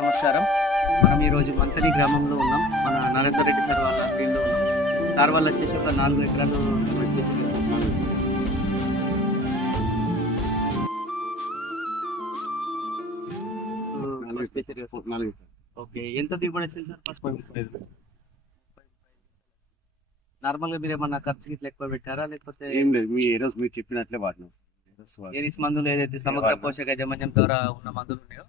నమస్కారం. మనం ఈరోజు మంతని గ్రామంలో ఉన్నాం. మన నరేందర్ రెడ్డి సార్ వాళ్ళ ఫీల్డ్లో ఉన్నాం. సార్ వాళ్ళు వచ్చేసి ఒక 4 ఎకరాలు ఓకే. ఎంత దిగుబడి వచ్చింది సార్? ఫస్ట్ నార్మల్గా మీరు ఏమన్నా ఖర్చు గిట్ల ఎక్కువ పెట్టారా, లేకపోతే ఏం లేదు, మీ ఏ రోజు మీరు చెప్పినట్లే వాడినాం. ఏరిస్ మందులు ఏదైతే సమగ్ర పోషక యాజమాన్యం ద్వారా ఉన్న మందులు ఉన్నాయో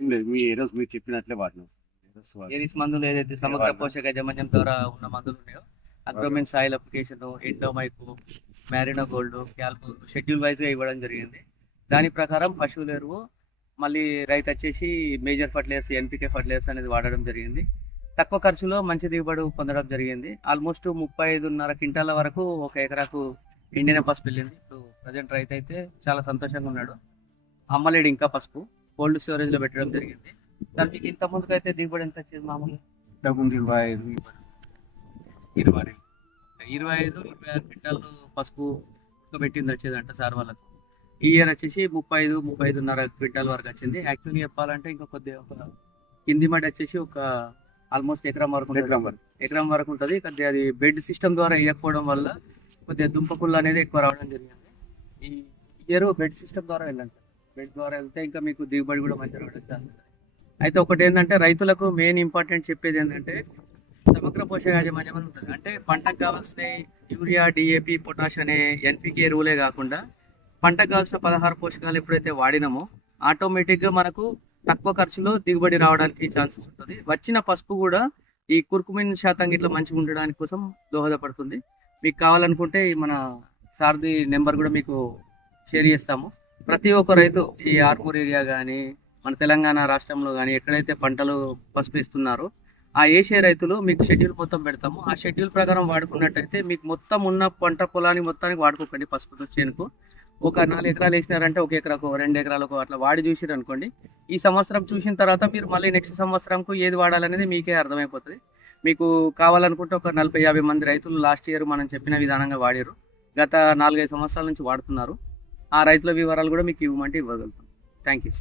ఏం లేదు, మీ ఏ రోజు మీరు చెప్పినట్లే వాడినాం. ఏరిస్ మందులు ఏదైతే సమగ్ర పోషక యాజమాన్యం ద్వారా ఉన్న మందులు ఉన్నాయో అగ్రోమెన్ సాయిల్ అప్లికేషన్, ఎండోమైకు, మ్యారినో గోల్డ్, క్యాల్పు షెడ్యూల్ వైజ్గా ఇవ్వడం జరిగింది. దాని ప్రకారం పశువుల ఎరువు మళ్ళీ రైతు వచ్చేసి మేజర్ ఫర్టిలైజర్స్, ఎన్పికే ఫర్టిలైజర్స్ అనేది వాడడం జరిగింది. తక్కువ ఖర్చులో మంచి దిగుబడి పొందడం జరిగింది. ఆల్మోస్ట్ 35.5 క్వింటాల వరకు ఒక ఎకరాకు ఎండిన పసుపు వెళ్ళింది. ఇప్పుడు ప్రజెంట్ రైతు అయితే చాలా సంతోషంగా ఉన్నాడు. అమ్మలేడు ఇంకా పసుపు, కోల్డ్ స్టోరేజ్లో పెట్టడం జరిగింది. దానికి ఇంత ముందుకు అయితే దిగుబడి ఎంత వచ్చేది మామూలుగా? ఇంతకుముందు 25-26 క్వింటాలు పసుపు పెట్టింది వచ్చేదంట సార్ వాళ్ళకు. ఈ ఇయర్ వచ్చేసి 35-35.5 క్వింటాల్ వరకు వచ్చింది. యాక్చువల్లీ చెప్పాలంటే ఇంకా కొద్దిగా ఒక కింది మడి వచ్చేసి ఒక ఆల్మోస్ట్ ఎకరం వరకు ఉంటుంది. కొద్దిగా అది బెడ్ సిస్టమ్ ద్వారా వేయకపోవడం వల్ల కొద్దిగా దుంపకుళ్ళు అనేది ఎక్కువ రావడం జరిగింది. ఈ ఇయర్ బెడ్ సిస్టమ్ ద్వారా వెళ్ళండి. బెడ్ ద్వారా వెళ్తే ఇంకా మీకు దిగుబడి కూడా మంచిగా రావడం జరుగుతుంది. అయితే ఒకటి ఏంటంటే రైతులకు మెయిన్ ఇంపార్టెంట్ చెప్పేది ఏంటంటే సమగ్ర పోషక యాజమాన్యం అని ఉంటుంది. అంటే పంటకు కావాల్సిన యూరియా, డిఏపి, పొటాష్ అనే ఎన్పికే ఎరువులే కాకుండా పంటకు కావాల్సిన 16 పోషకాలు ఎప్పుడైతే వాడినామో ఆటోమేటిక్గా మనకు తక్కువ ఖర్చులో దిగుబడి రావడానికి ఛాన్సెస్ ఉంటుంది. వచ్చిన పసుపు కూడా ఈ కుర్కుమిన్ శాతం ఇట్లా మంచిగా ఉండడానికి కోసం దోహదపడుతుంది. మీకు కావాలనుకుంటే మన సార్ది నెంబర్ కూడా మీకు షేర్ చేస్తాము. ప్రతి ఒక్క రైతు ఈ ఆర్మూర్ ఏరియా కానీ మన తెలంగాణ రాష్ట్రంలో కానీ ఎక్కడైతే పంటలు పసుపు వేస్తున్నారో ఆ ఏషియా రైతులు మీకు షెడ్యూల్ మొత్తం పెడతాము. ఆ షెడ్యూల్ ప్రకారం వాడుకున్నట్టయితే మీకు మొత్తం ఉన్న పంట పొలాన్ని మొత్తానికి వాడుకోకండి. పసుపు చేనుకు ఒక 4 ఎకరాలు వేసినారంటే 1 ఎకరాకు 2 ఎకరాలకు అట్లా వాడి చూసిరు అనుకోండి. ఈ సంవత్సరం చూసిన తర్వాత మీరు మళ్ళీ నెక్స్ట్ సంవత్సరంకు ఏది వాడాలనేది మీకే అర్థమైపోతుంది. మీకు కావాలనుకుంటే ఒక 40-50 మంది రైతులు లాస్ట్ ఇయర్ మనం చెప్పిన విధానంగా వాడారు. గత 4-5 సంవత్సరాల నుంచి వాడుతున్నారు. ఆ రైతుల వివరాలు కూడా మీకు ఇవ్వమంటే ఇవ్వగలుగుతాం. Thank you.